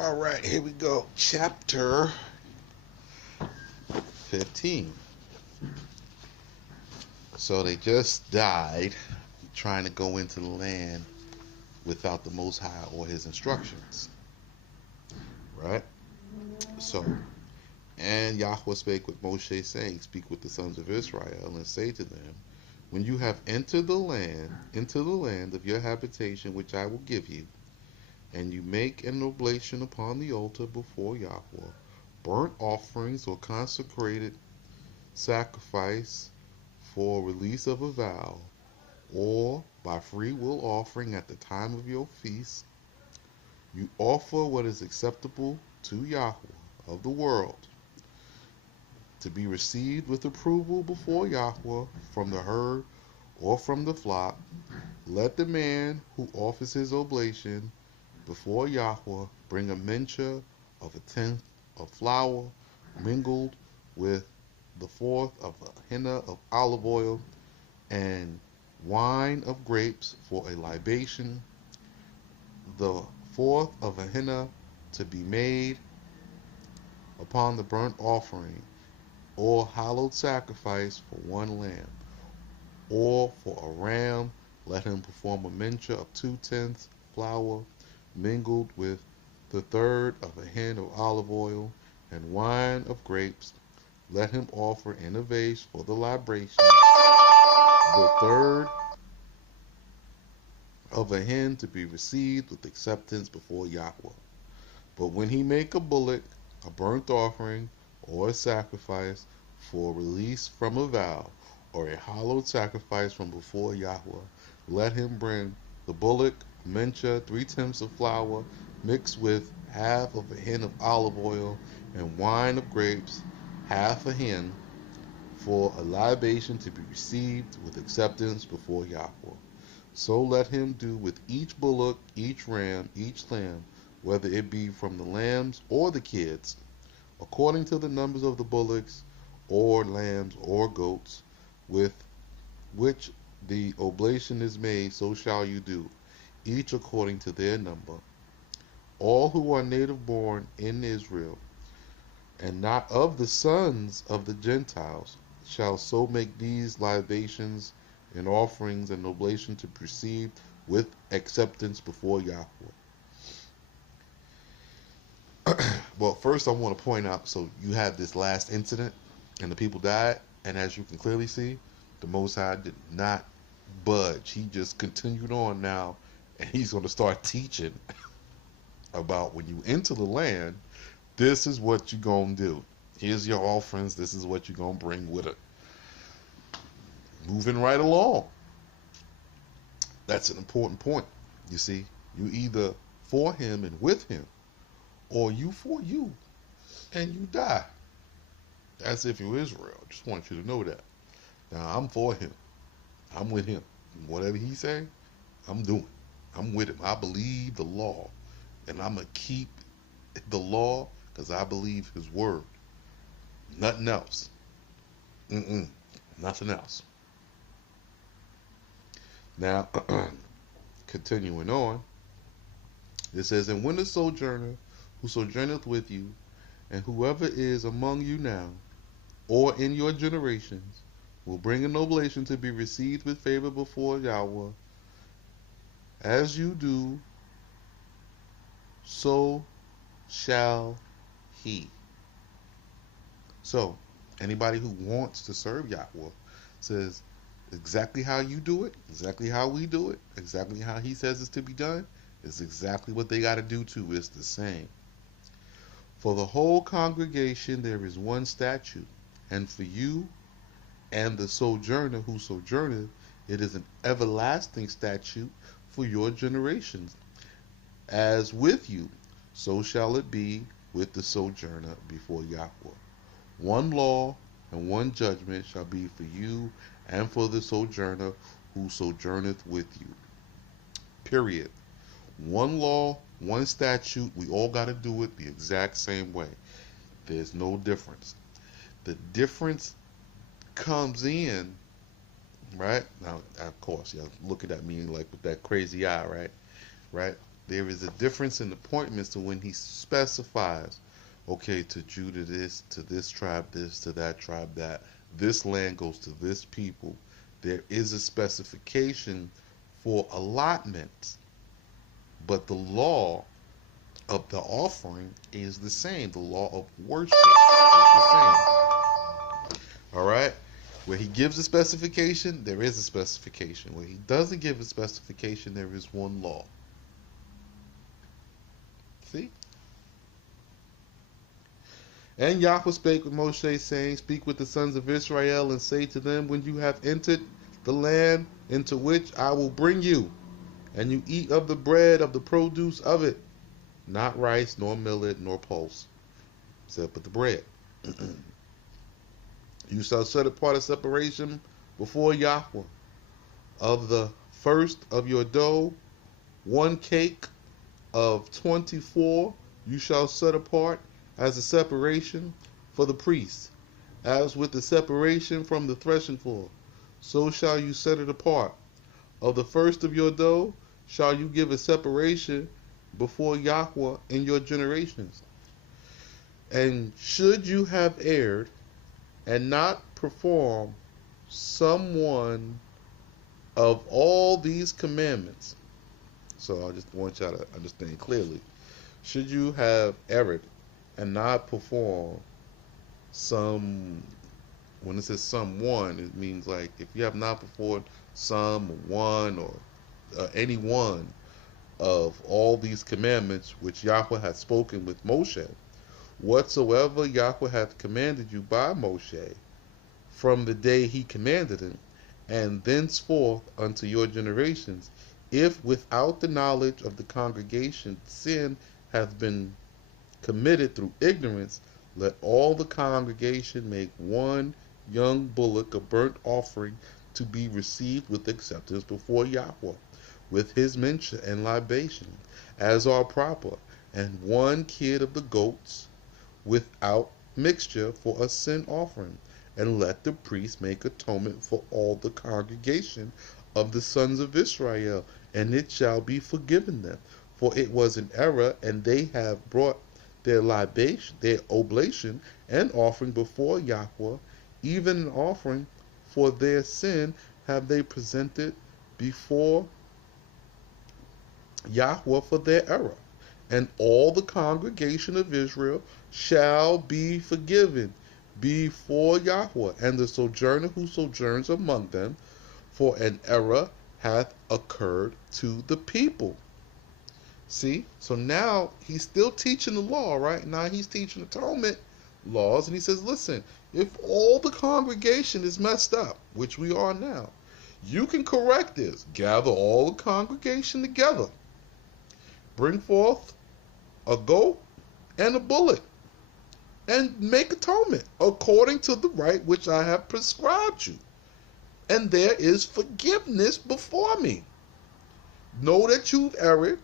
All right, here we go. Chapter 15. So they just died trying to go into the land without the Most High or his instructions. Right? So, and Yahweh spake with Moshe, saying, Speak with the sons of Israel, and say to them, When you have entered the land, into the land of your habitation, which I will give you, and you make an oblation upon the altar before Yahweh, burnt offerings or consecrated sacrifice for release of a vow, or by free will offering at the time of your feast, you offer what is acceptable to Yahweh of the world, to be received with approval before Yahweh from the herd or from the flock. Let the man who offers his oblation before Yahweh bring a mincha of a tenth of flour mingled with the fourth of a henna of olive oil and wine of grapes for a libation, the fourth of a henna to be made upon the burnt offering or hallowed sacrifice for one lamb, or for a ram let him perform a mincha of 2/10 flour mingled with the third of a hin of olive oil and wine of grapes. Let him offer in a vase for the libation the third of a hen to be received with acceptance before Yahweh. But when he make a bullock, a burnt offering, or a sacrifice for release from a vow, or a hallowed sacrifice from before Yahweh, let him bring the bullock, mincha, 3/10 of flour, mixed with half of a hin of olive oil, and wine of grapes, half a hin, for a libation to be received with acceptance before Yahweh. So let him do with each bullock, each ram, each lamb, whether it be from the lambs or the kids, according to the numbers of the bullocks or lambs or goats, with which the oblation is made, so shall you do, each according to their number. All who are native born in Israel, and not of the sons of the Gentiles, shall so make these libations and offerings and oblation to proceed with acceptance before Yahweh. Well, first I want to point out, so you had this last incident and the people died, and as you can clearly see, the Most High did not budge. He just continued on now, and he's going to start teaching about when you enter the land, this is what you're going to do. Here's your offerings. This is what you're going to bring with it. Moving right along. That's an important point. You see, you either for him and with him, or you for you and you die. That's if you're Israel. Just want you to know that. Now I'm for him. I'm with him. Whatever he say, I'm doing. I'm with him. I believe the law, and I'm gonna keep the law because I believe his word. Nothing else. Nothing else. Now, continuing on, it says, And when the sojourner who sojourneth with you, and whoever is among you now, or in your generations, will bring an oblation to be received with favor before Yahweh, as you do, so shall he. So, anybody who wants to serve Yahweh says exactly how you do it, exactly how we do it, exactly how he says it's to be done, is exactly what they got to do too. It's the same. For the whole congregation there is one statute, and for you and the sojourner who sojourneth, it is an everlasting statute for your generations. As with you, so shall it be with the sojourner before Yahweh. One law and one judgment shall be for you and for the sojourner who sojourneth with you. Period. One law, one statute. We all got to do it the exact same way. There's no difference. The difference comes in, right? Now, of course, you're looking at me like with that crazy eye, right? Right? There is a difference in appointments to when he specifies, okay, to Judah this, to this tribe this, to that tribe that. This land goes to this people. There is a specification for allotments, but the law of the offering is the same. The law of worship is the same. All right? Where he gives a specification, there is a specification. Where he doesn't give a specification, there is one law. See? And Yahweh spake with Moshe, saying, Speak with the sons of Israel, and say to them, When you have entered the land into which I will bring you, and you eat of the bread of the produce of it, not rice, nor millet, nor pulse, except but the bread. You shall set apart a separation before Yahweh. Of the first of your dough, 1 cake of 24 you shall set apart as a separation for the priest, as with the separation from the threshing floor. So shall you set it apart. Of the first of your dough shall you give a separation before Yahweh in your generations. And should you have erred and not perform some one of all these commandments, so I just want y'all to understand clearly, should you have erred and not perform some, when it says some one, it means like if you have not performed some one or any one of all these commandments which Yahweh hath spoken with Moshe, whatsoever Yahweh hath commanded you by Moshe, from the day he commanded him, and thenceforth unto your generations, if without the knowledge of the congregation sin hath been committed through ignorance, let all the congregation make one young bullock a burnt offering to be received with acceptance before Yahweh, with his mention and libation, as are proper, and 1 kid of the goats without mixture for a sin offering. And let the priest make atonement for all the congregation of the sons of Israel, and it shall be forgiven them. For it was an error, and they have brought their libation, their oblation, and offering before Yahweh, even an offering for their sin have they presented before Yahweh for their error. And all the congregation of Israel shall be forgiven before Yahweh, and the sojourner who sojourns among them, for an error hath occurred to the people. See, so now he's still teaching the law, right? Now he's teaching atonement laws, and he says, listen, if all the congregation is messed up, which we are now, you can correct this. Gather all the congregation together. Bring forth a goat and a bullock, and make atonement according to the rite which I have prescribed you. And there is forgiveness before me. Know that you've erred.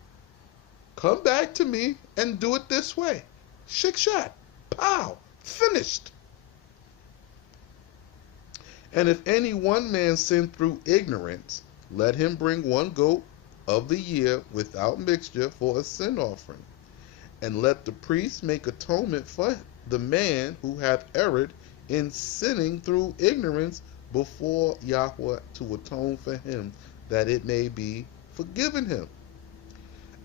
Come back to me and do it this way. Shikshat. Pow. Finished. And if any one man sin through ignorance, let him bring 1 goat of the year without mixture for a sin offering. And let the priest make atonement for the man who hath erred in sinning through ignorance before Yahweh, to atone for him, that it may be forgiven him.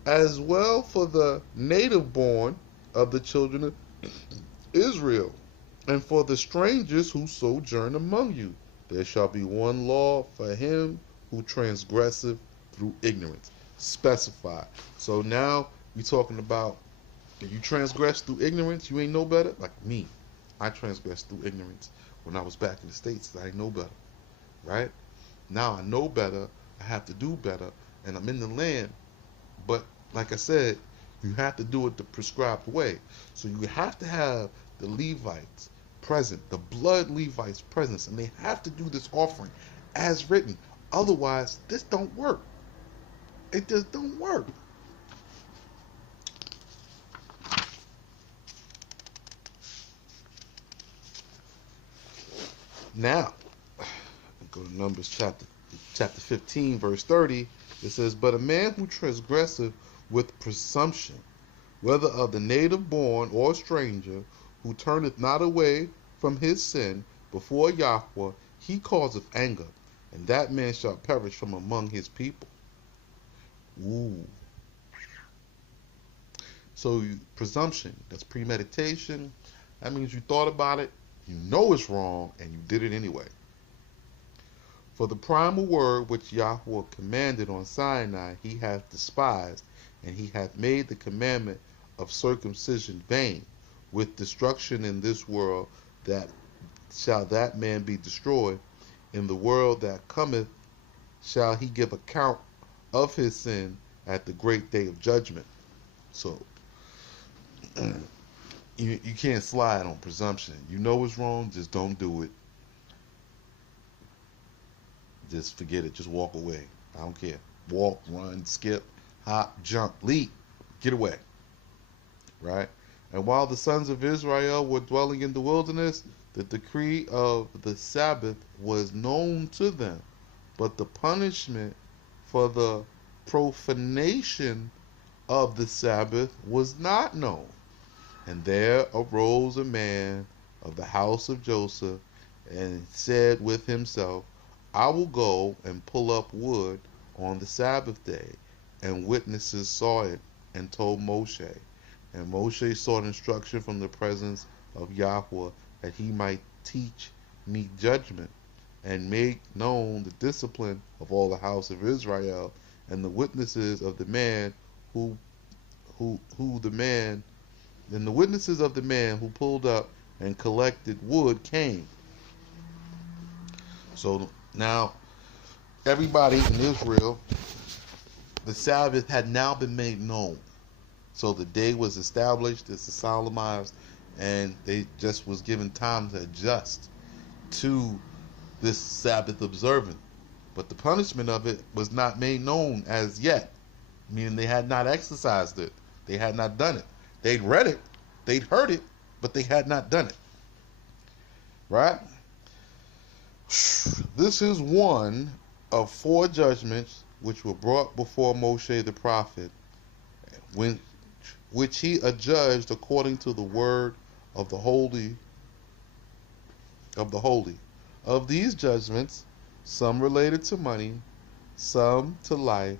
As well for the native born of the children of Israel, and for the strangers who sojourn among you, there shall be one law for him who transgresseth through ignorance. Specify. So now we're talking about, if you transgress through ignorance, you ain't know better. Like me, I transgressed through ignorance when I was back in the States. I didn't know better, right? Now I know better. I have to do better, and I'm in the land. But like I said, you have to do it the prescribed way. So you have to have the Levites present, the blood Levites present, and they have to do this offering as written. Otherwise, this don't work. It just don't work. Now, go to Numbers chapter 15, verse 30. It says, But a man who transgresseth with presumption, whether of the native born or stranger, who turneth not away from his sin before Yahweh, he causeth anger, and that man shall perish from among his people. Ooh. So presumption, that's premeditation. That means you thought about it, you know it's wrong, and you did it anyway. For the primal word which Yahweh commanded on Sinai he hath despised, and he hath made the commandment of circumcision vain. With destruction in this world that shall that man be destroyed. In the world that cometh shall he give account of his sin at the great day of judgment. So you can't slide on presumption. You know it's wrong, just don't do it. Just forget it. Just walk away. I don't care. Walk, run, skip, hop, jump, leap. Get away. Right? And while the sons of Israel were dwelling in the wilderness, the decree of the Sabbath was known to them, but the punishment for the profanation of the Sabbath was not known. And there arose a man of the house of Joseph, and said with himself, I will go and pull up wood on the Sabbath day. And witnesses saw it and told Moshe. And Moshe sought instruction from the presence of Yahweh, that he might teach me judgment, and make known the discipline of all the house of Israel. And the witnesses of the man who the man then the witnesses of the man who pulled up and collected wood came. So now everybody in Israel, the Sabbath had now been made known. So the day was established, it's solemnized, and they just was given time to adjust to this Sabbath observance. But the punishment of it was not made known as yet, meaning they had not exercised it. They had not done it. They'd read it, they'd heard it, but they had not done it. Right? This is one of 4 judgments which were brought before Moshe the prophet, which he adjudged according to the word of the holy. Of these judgments, some related to money, some to life.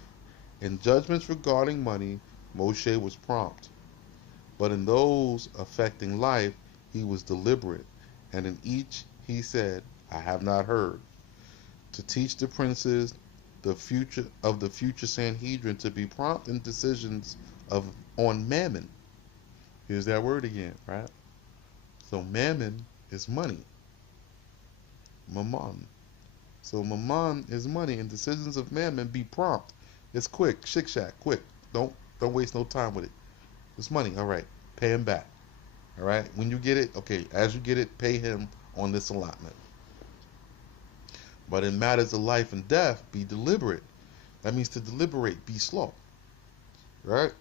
In judgments regarding money, Moshe was prompt. But in those affecting life, he was deliberate. And in each he said, I have not heard. To teach the princes the future Sanhedrin to be prompt in decisions on mammon. Here's that word again, right? So mammon is money. Mammon. So mammon is money, and decisions of mammon be prompt. It's quick, shick-shack, quick. Don't waste no time with it. It's money, all right. Pay him back. All right. When you get it, okay, as you get it, pay him on this allotment. But in matters of life and death, be deliberate. That means to deliberate, be slow. Right?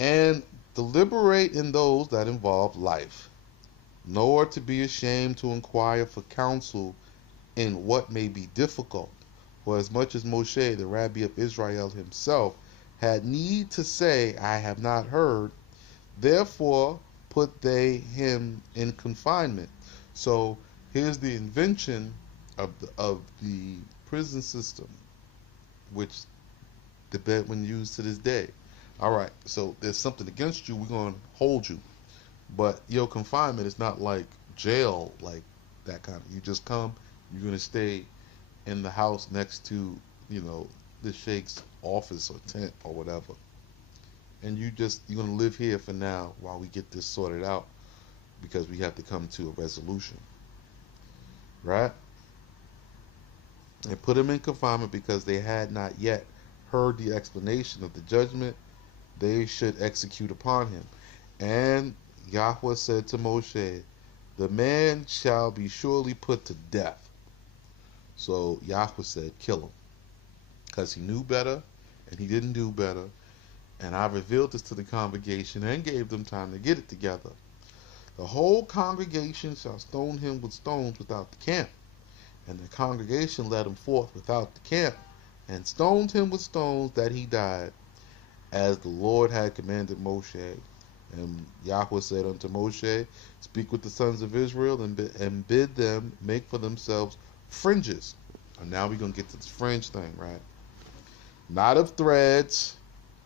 And deliberate in those that involve life, nor to be ashamed to inquire for counsel in what may be difficult. For as much as Moshe, the Rabbi of Israel himself, had need to say, I have not heard, therefore put they him in confinement. So here's the invention of the prison system, which the Bedouin used to this day. All right, so there's something against you, we're going to hold you. But your confinement is not like jail, like that kind of. You just come, you're going to stay in the house next to, the sheikh's office or tent or whatever. And you're going to live here for now while we get this sorted out, because we have to come to a resolution. Right? And put him in confinement because they had not yet heard the explanation of the judgment they should execute upon him. And Yahweh said to Moshe, the man shall be surely put to death. So Yahweh said, kill him. Because he knew better and he didn't do better. And I revealed this to the congregation and gave them time to get it together. The whole congregation shall stone him with stones without the camp. And the congregation led him forth without the camp, and stoned him with stones that he died. as the Lord had commanded Moshe. And Yahweh said unto Moshe, speak with the sons of Israel and bid them make for themselves fringes. And now we're going to get to this fringe thing, right? Not of threads,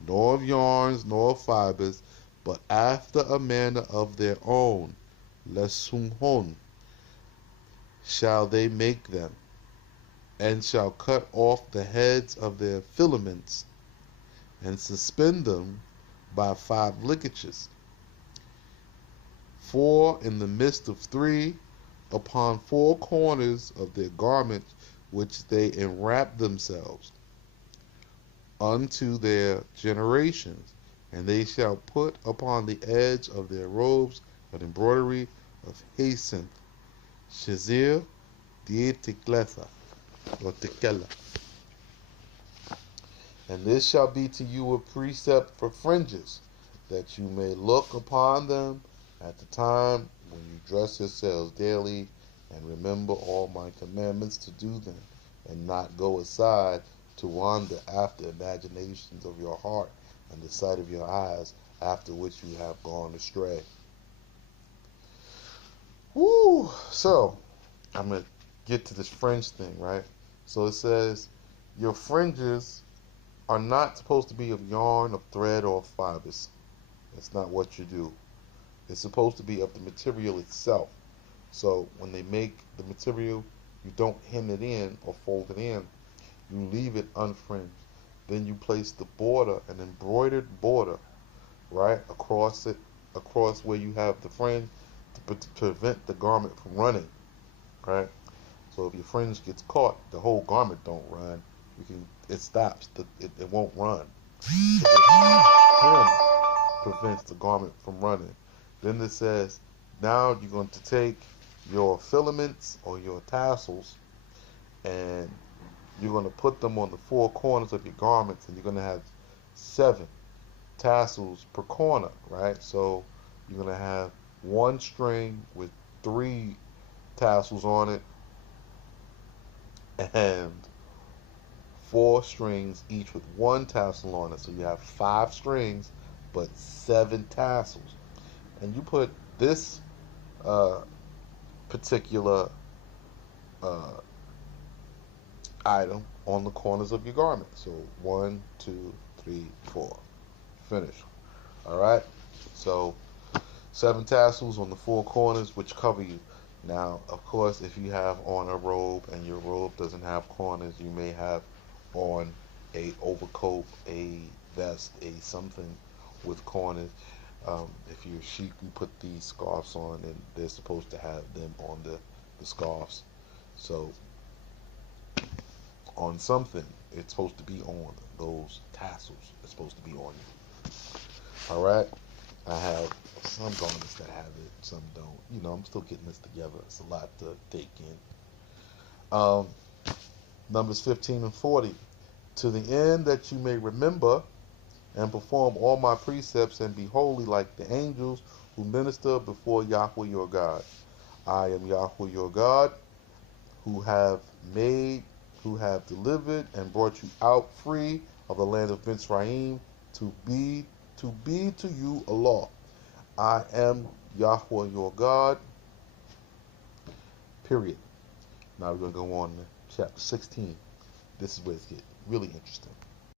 nor of yarns, nor of fibers, but after a manner of their own. Lesumhon shall they make them, and shall cut off the heads of their filaments, and suspend them by 5 ligatures, 4 in the midst of 3, upon 4 corners of their garments, which they enwrap themselves, unto their generations. And they shall put upon the edge of their robes an embroidery of jacinth, shazir, diatikletha, or tekela. And this shall be to you a precept for fringes, that you may look upon them at the time when you dress yourselves daily, and remember all my commandments to do them, and not go aside to wander after imaginations of your heart and the sight of your eyes, after which you have gone astray. Woo! So, I'm going to get to this fringe thing, right? So it says, your fringes are not supposed to be of yarn, of thread, or of fibers. That's not what you do. It's supposed to be of the material itself. So when they make the material, you don't hem it in or fold it in. You leave it unfringed. Then you place the border, an embroidered border, right, across it, across where you have the fringe, to prevent the garment from running, right? So if your fringe gets caught, the whole garment don't run. It stops. It won't run. So this hem prevents the garment from running. Then it says, now you're going to take your filaments or your tassels, and you're going to put them on the 4 corners of your garments, and you're going to have 7 tassels per corner, right? So you're going to have 1 string with 3 tassels on it, and 4 strings each with 1 tassel on it. So you have 5 strings, but 7 tassels. And you put this particular item on the corners of your garment. So 1, 2, 3, 4. Finish. Alright? So 7 tassels on the 4 corners, which cover you. Now, of course, if you have on a robe and your robe doesn't have corners, you may have on a overcoat, a vest, a something with corners. If you're Sheik, you put these scarves on, and they're supposed to have them on the scarves. So on something, it's supposed to be on those tassels. It's supposed to be on you. All right. I have some garments that have it, some don't. You know, I'm still getting this together. It's a lot to take in. Numbers 15 and 40. To the end that you may remember and perform all my precepts and be holy like the angels who minister before Yahweh your God. I am Yahweh your God, who have delivered and brought you out free of the land of Mitzrayim to be to you a law. I am Yahweh your God. Period. Now we're going to go on to chapter 16. This is where it's getting really interesting.